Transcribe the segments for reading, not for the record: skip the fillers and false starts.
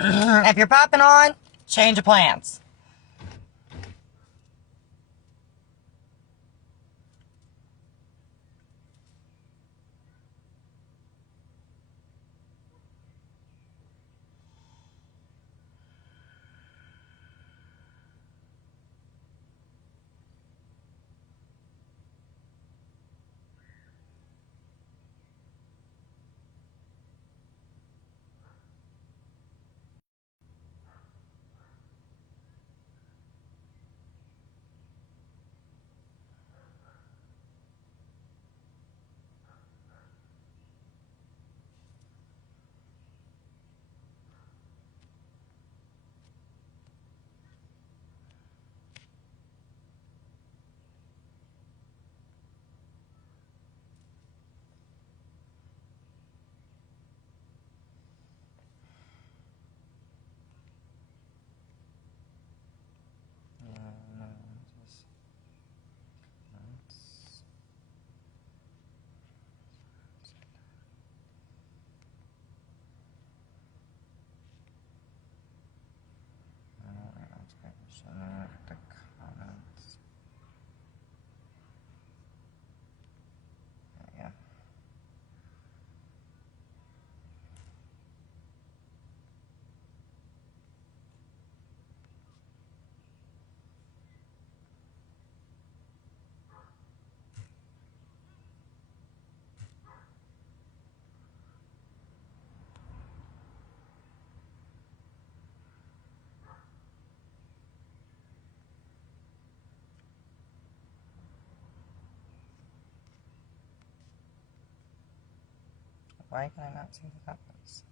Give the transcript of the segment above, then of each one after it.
If you're popping on, change of plans. The comments. Yeah. Why can I not see the comments?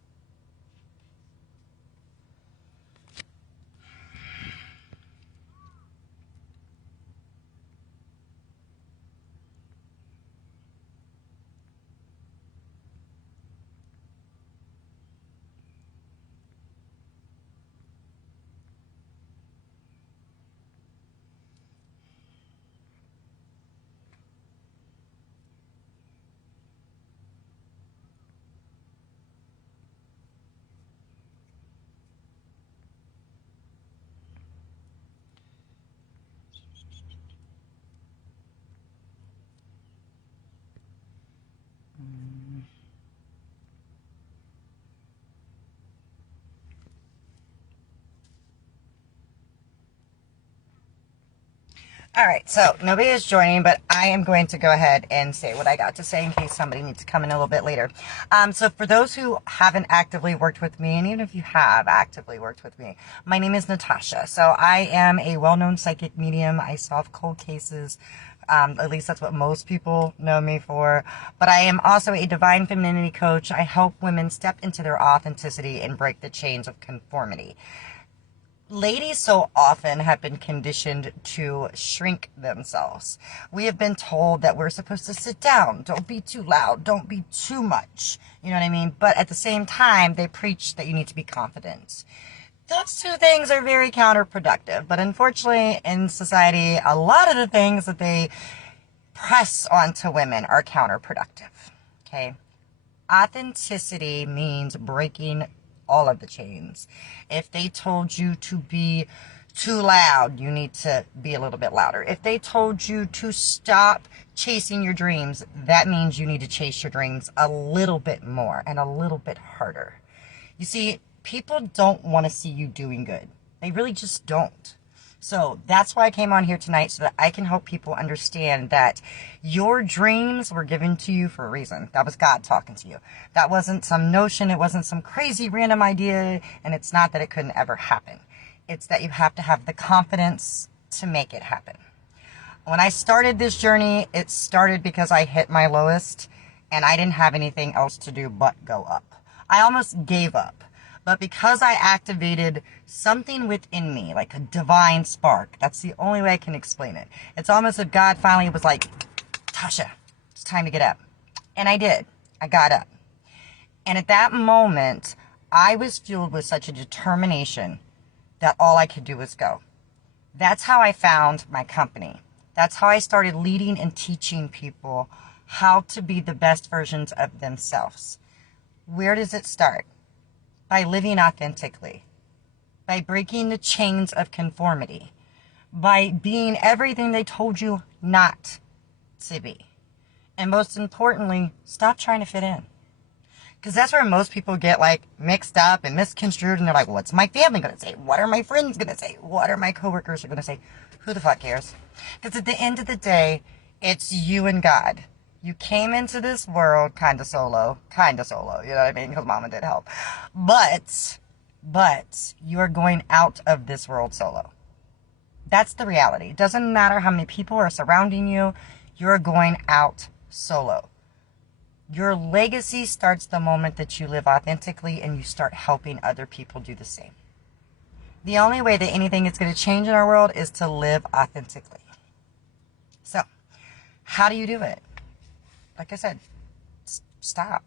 All right, so nobody is joining, but I am going to go ahead and say what I got to say in case somebody needs to come in a little bit later. So for those who haven't actively worked with me, and even if you have actively worked with me, my name is Natasha. So I am a well-known psychic medium. I solve cold cases. At least that's what most people know me for. But I am also a divine femininity coach. I help women step into their authenticity and break the chains of conformity. Ladies so often have been conditioned to shrink themselves. We have been told that we're supposed to sit down, don't be too loud, don't be too much. You know what I mean? But at the same time, they preach that you need to be confident. Those two things are very counterproductive. But unfortunately, in society, a lot of the things that they press onto women are counterproductive. Okay? Authenticity means breaking all of the chains. If they told you to be too loud, you need to be a little bit louder. If they told you to stop chasing your dreams, that means you need to chase your dreams a little bit more and a little bit harder. You see, people don't want to see you doing good. They really just don't. So that's why I came on here tonight, so that I can help people understand that your dreams were given to you for a reason. That was God talking to you. That wasn't some notion. It wasn't some crazy random idea. And it's not that it couldn't ever happen. It's that you have to have the confidence to make it happen. When I started this journey, it started because I hit my lowest and I didn't have anything else to do but go up. I almost gave up. But because I activated something within me, like a divine spark, that's the only way I can explain it. It's almost as if God finally was like, Tasha, it's time to get up. And I did. I got up. And at that moment, I was fueled with such a determination that all I could do was go. That's how I found my company. That's how I started leading and teaching people how to be the best versions of themselves. Where does it start? by living authentically, by breaking the chains of conformity, by being everything they told you not to be. And most importantly, stop trying to fit in. Because that's where most people get like mixed up and misconstrued, and they're like, what's my family going to say? What are my friends going to say? What are my coworkers going to say? Who the fuck cares? Because at the end of the day, it's you and God. You came into this world kind of solo, you know what I mean? Because mama did help. But you are going out of this world solo. That's the reality. It doesn't matter how many people are surrounding you. You're going out solo. Your legacy starts the moment that you live authentically and you start helping other people do the same. The only way that anything is going to change in our world is to live authentically. So, how do you do it? Like I said, stop.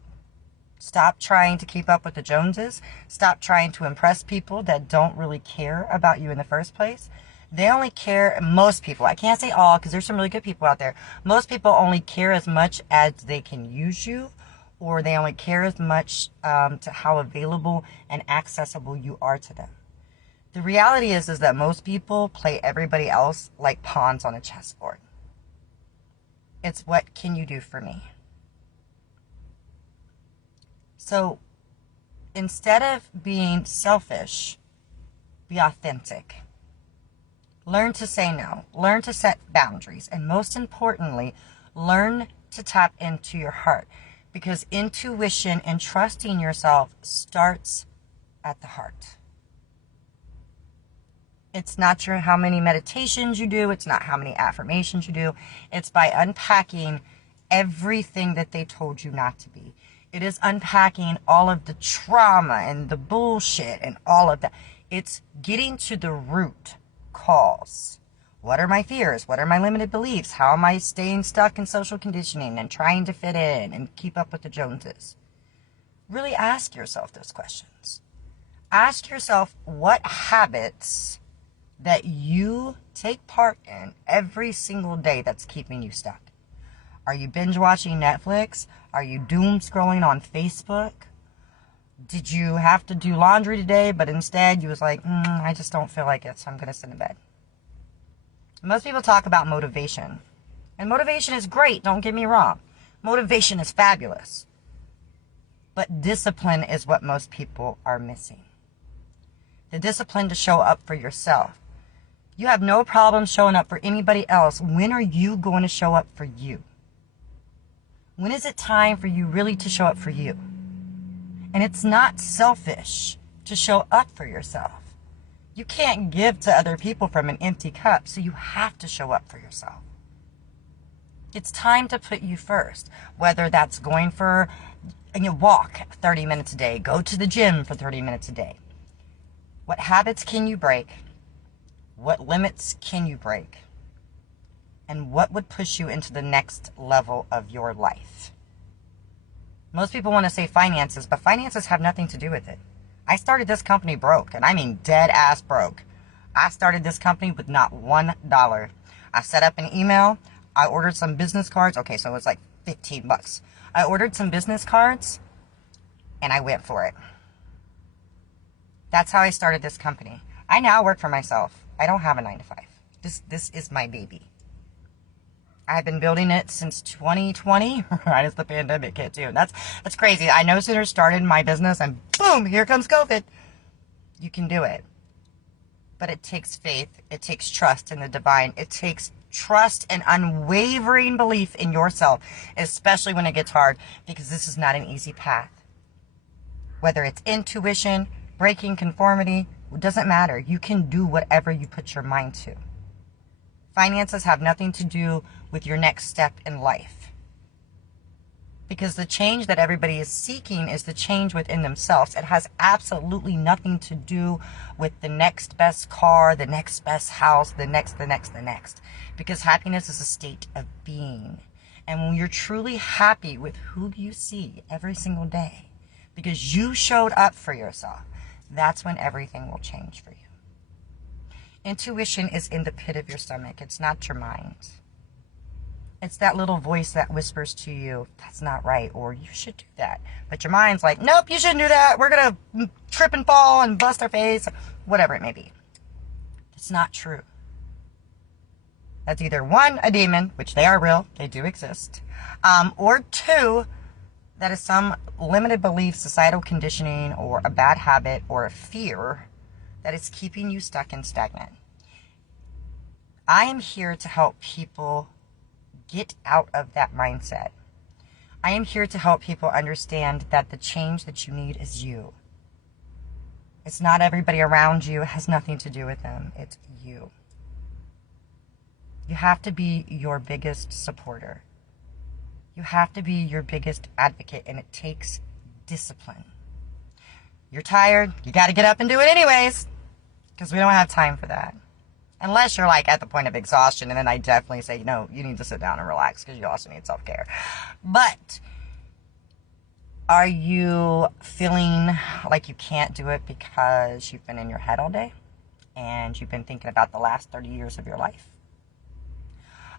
Stop trying to keep up with the Joneses. Stop trying to impress people that don't really care about you in the first place. They only care, most people, I can't say all because there's some really good people out there. Most people only care as much as they can use you, or they only care as much to how available and accessible you are to them. The reality is that most people play everybody else like pawns on a chessboard. It's what can you do for me? So instead of being selfish, be authentic. Learn to say no. Learn to set boundaries. And most importantly, learn to tap into your heart. Because intuition and trusting yourself starts at the heart. It's not how many meditations you do. It's not how many affirmations you do. It's by unpacking everything that they told you not to be. It is unpacking all of the trauma and the bullshit and all of that. It's getting to the root cause. What are my fears? What are my limited beliefs? How am I staying stuck in social conditioning and trying to fit in and keep up with the Joneses? Really ask yourself those questions. Ask yourself what habits that you take part in every single day that's keeping you stuck. Are you binge watching Netflix? Are you doom scrolling on Facebook? Did you have to do laundry today, but instead you was like, I just don't feel like it, so I'm going to sit in bed? Most people talk about motivation. And motivation is great, don't get me wrong. Motivation is fabulous. But discipline is what most people are missing. The discipline to show up for yourself. You have no problem showing up for anybody else. When are you going to show up for you? When is it time for you really to show up for you? And it's not selfish to show up for yourself. You can't give to other people from an empty cup, so you have to show up for yourself. It's time to put you first, whether that's going for a walk 30 minutes a day, go to the gym for 30 minutes a day. What habits can you break? What limits can you break? And what would push you into the next level of your life? Most people want to say finances, but finances have nothing to do with it. I started this company broke, and I mean dead ass broke. I started this company with not $1. I set up an email. I ordered some business cards. Okay, so it was like $15. I ordered some business cards, and I went for it. That's how I started this company. I now work for myself. I don't have a 9-to-5. This is my baby. I've been building it since 2020, right as the pandemic hit too. That's crazy. I no sooner started my business and boom, here comes COVID. You can do it. But it takes faith. It takes trust in the divine. It takes trust and unwavering belief in yourself, especially when it gets hard, because this is not an easy path. Whether it's intuition, breaking conformity, it doesn't matter. You can do whatever you put your mind to. Finances have nothing to do with your next step in life. Because the change that everybody is seeking is the change within themselves. It has absolutely nothing to do with the next best car, the next best house, the next. Because happiness is a state of being. And when you're truly happy with who you see every single day, because you showed up for yourself, that's when everything will change for you. Intuition is in the pit of your stomach. It's not your mind. It's that little voice that whispers to you, that's not right, or you should do that. But your mind's like, nope, you shouldn't do that. We're going to trip and fall and bust our face, whatever it may be. It's not true. That's either one, a demon, which they are real, they do exist, or two, that is some limited belief, societal conditioning, or a bad habit, or a fear that is keeping you stuck and stagnant. I am here to help people get out of that mindset. I am here to help people understand that the change that you need is you. It's not everybody around you. It has nothing to do with them. It's you. You have to be your biggest supporter. You have to be your biggest advocate, and it takes discipline. You're tired, you got to get up and do it anyways, because we don't have time for that. Unless you're like at the point of exhaustion, and then I definitely say, no, you need to sit down and relax because you also need self-care. But are you feeling like you can't do it because you've been in your head all day and you've been thinking about the last 30 years of your life?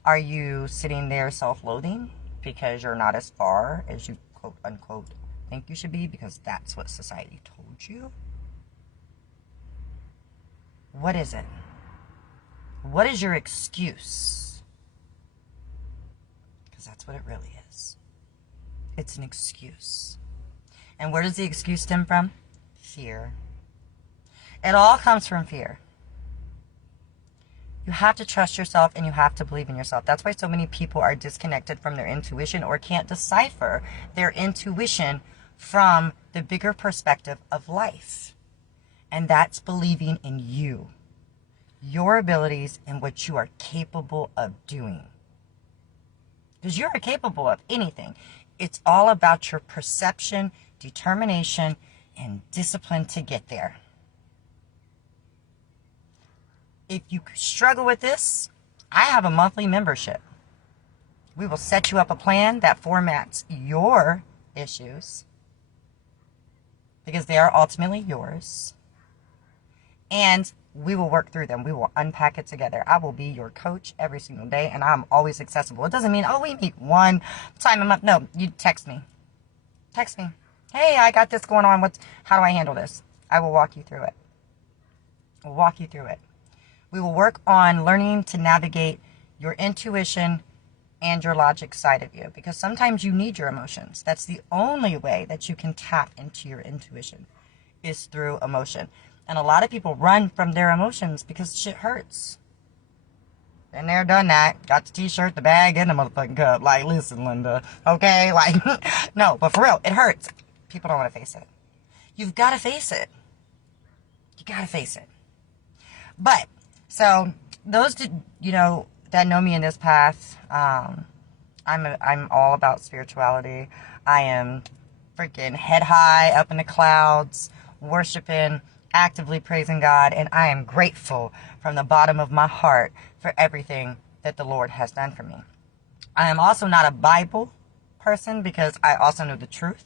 Are you sitting there self-loathing because you're not as far as you quote unquote think you should be because that's what society told you? What is it? What is your excuse? Because that's what it really is. It's an excuse. And where does the excuse stem from? Fear. It all comes from fear. You have to trust yourself and you have to believe in yourself. That's why so many people are disconnected from their intuition or can't decipher their intuition from the bigger perspective of life. And that's believing in you, your abilities, and what you are capable of doing. Because you are capable of anything. It's all about your perception, determination, and discipline to get there. If you struggle with this, I have a monthly membership. We will set you up a plan that formats your issues because they are ultimately yours. And we will work through them. We will unpack it together. I will be your coach every single day, and I'm always accessible. It doesn't mean, oh, we meet one time a month. No, you text me. Text me. Hey, I got this going on. How do I handle this? I will walk you through it. We'll walk you through it. We will work on learning to navigate your intuition and your logic side of you, because sometimes you need your emotions. That's the only way that you can tap into your intuition is through emotion. And a lot of people run from their emotions because shit hurts. Been there, done that. Got the t-shirt, the bag, and the motherfucking cup. Like, listen, Linda, okay? Like, no, but for real, it hurts. People don't want to face it. You've got to face it. You got to face it. But, so, those, that know me in this path, I'm all about spirituality. I am freaking head high up in the clouds, worshiping, actively praising God, and I am grateful from the bottom of my heart for everything that the Lord has done for me. I am also not a Bible person because I also know the truth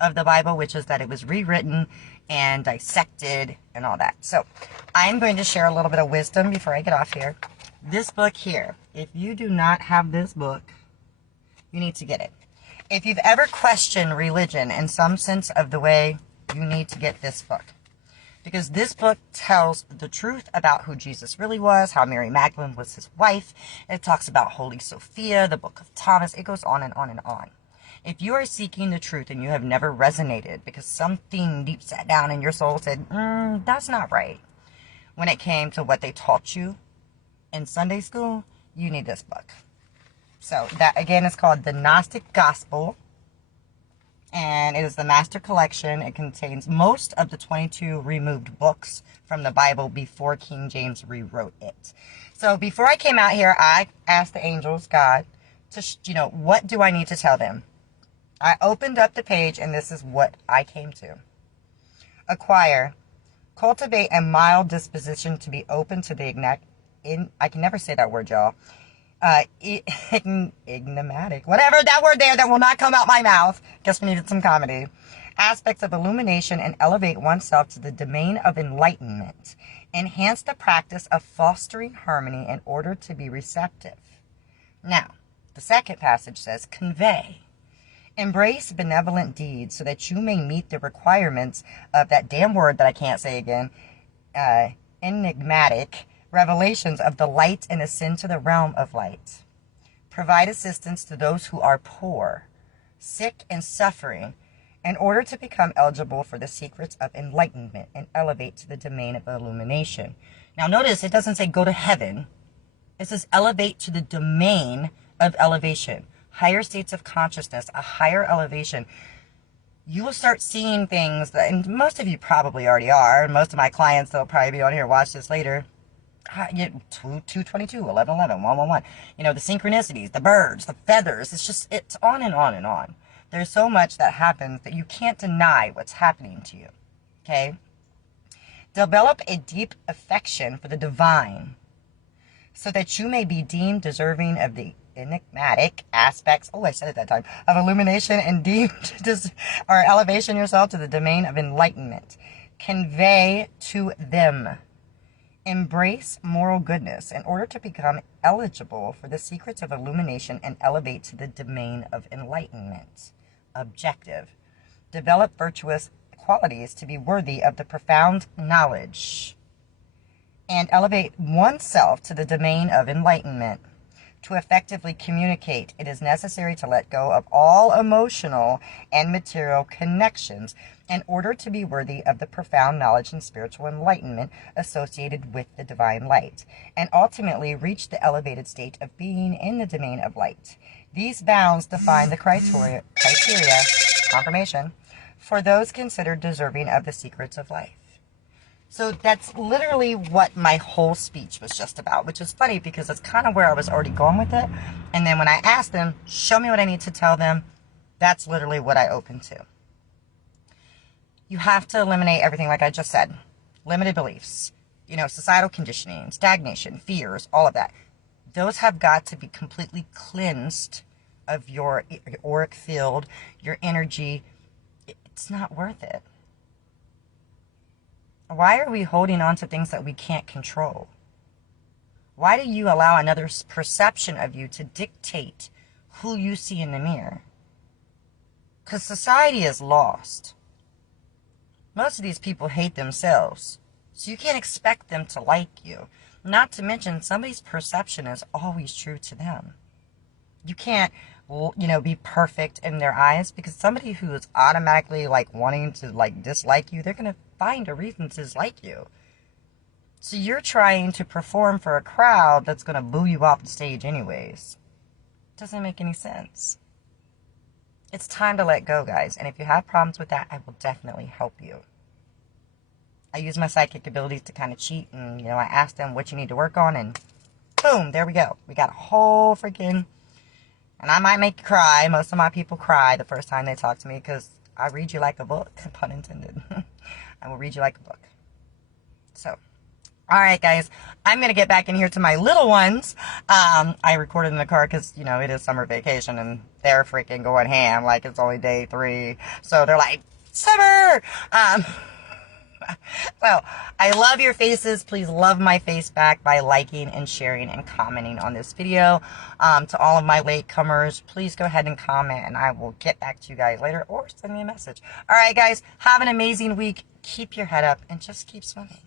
of the Bible, which is that it was rewritten and dissected and all that. So I'm going to share a little bit of wisdom before I get off here. This book here, if you do not have this book, you need to get it. If you've ever questioned religion in some sense of the way, you need to get this book. Because this book tells the truth about who Jesus really was, how Mary Magdalene was his wife. It talks about Holy Sophia, the Book of Thomas. It goes on and on and on. If you are seeking the truth and you have never resonated because something deep sat down in your soul said, that's not right, when it came to what they taught you in Sunday school, you need this book. So that, again, is called The Gnostic Gospel. And it is the Master Collection. It contains most of the 22 removed books from the Bible before King James rewrote it. So before I came out here, I asked the angels, God, to, what do I need to tell them? I opened up the page, and this is what I came to. Acquire. Cultivate a mild disposition to be open to the I can never say that word, y'all. Enigmatic, whatever that word there that will not come out my mouth. Guess we needed some comedy. Aspects of illumination and elevate oneself to the domain of enlightenment. Enhance the practice of fostering harmony in order to be receptive. Now, The second passage says, convey. Embrace benevolent deeds so that you may meet the requirements of that damn word that I can't say again, enigmatic revelations of the light and ascend to the realm of light. Provide assistance to those who are poor, sick, and suffering in order to become eligible for the secrets of enlightenment and elevate to the domain of illumination. Now notice it doesn't say go to heaven. It says elevate to the domain of elevation. Higher states of consciousness, a higher elevation. You will start seeing things that, and most of you probably already are, and most of my clients, they'll probably be on here, watch this later. 222, 1111, 111. You know, the synchronicities, the birds, the feathers, it's on and on and on. There's so much that happens that you can't deny what's happening to you. Okay? Develop a deep affection for the divine so that you may be deemed deserving of the enigmatic aspects, I said it that time, of illumination and deemed or elevation yourself to the domain of enlightenment. Convey to them. Embrace moral goodness in order to become eligible for the secrets of illumination and elevate to the domain of enlightenment. Objective. Develop virtuous qualities to be worthy of the profound knowledge and elevate oneself to the domain of enlightenment. To effectively communicate, it is necessary to let go of all emotional and material connections in order to be worthy of the profound knowledge and spiritual enlightenment associated with the divine light, and ultimately reach the elevated state of being in the domain of light. These bounds define the criteria, confirmation, for those considered deserving of the secrets of life. So that's literally what my whole speech was just about, which is funny because it's kind of where I was already going with it. And then when I asked them, show me what I need to tell them, that's literally what I opened to. You have to eliminate everything like I just said. Limited beliefs, societal conditioning, stagnation, fears, all of that. Those have got to be completely cleansed of your auric field, your energy. It's not worth it. Why are we holding on to things that we can't control? Why do you allow another's perception of you to dictate who you see in the mirror? Because society is lost. Most of these people hate themselves, so you can't expect them to like you. Not to mention, somebody's perception is always true to them. You can't, be perfect in their eyes, because somebody who is automatically wanting to dislike you, they're going to find a reason to dislike you. So you're trying to perform for a crowd that's going to boo you off the stage anyways. Doesn't make any sense. It's time to let go, guys. And if you have problems with that, I will definitely help you. I use my psychic abilities to kind of cheat, and I ask them what you need to work on, and boom, there we go. We got a whole freaking, and I might make you cry. Most of my people cry the first time they talk to me because I read you like a book, pun intended. I will read you like a book. So, all right, guys, I'm going to get back in here to my little ones. I recorded in the car because, it is summer vacation and they're freaking going ham like it's only day 3. So they're like, summer! So, I love your faces. Please love my face back by liking and sharing and commenting on this video. To all of my latecomers, please go ahead and comment and I will get back to you guys later or send me a message. All right, guys, have an amazing week. Keep your head up and just keep swimming.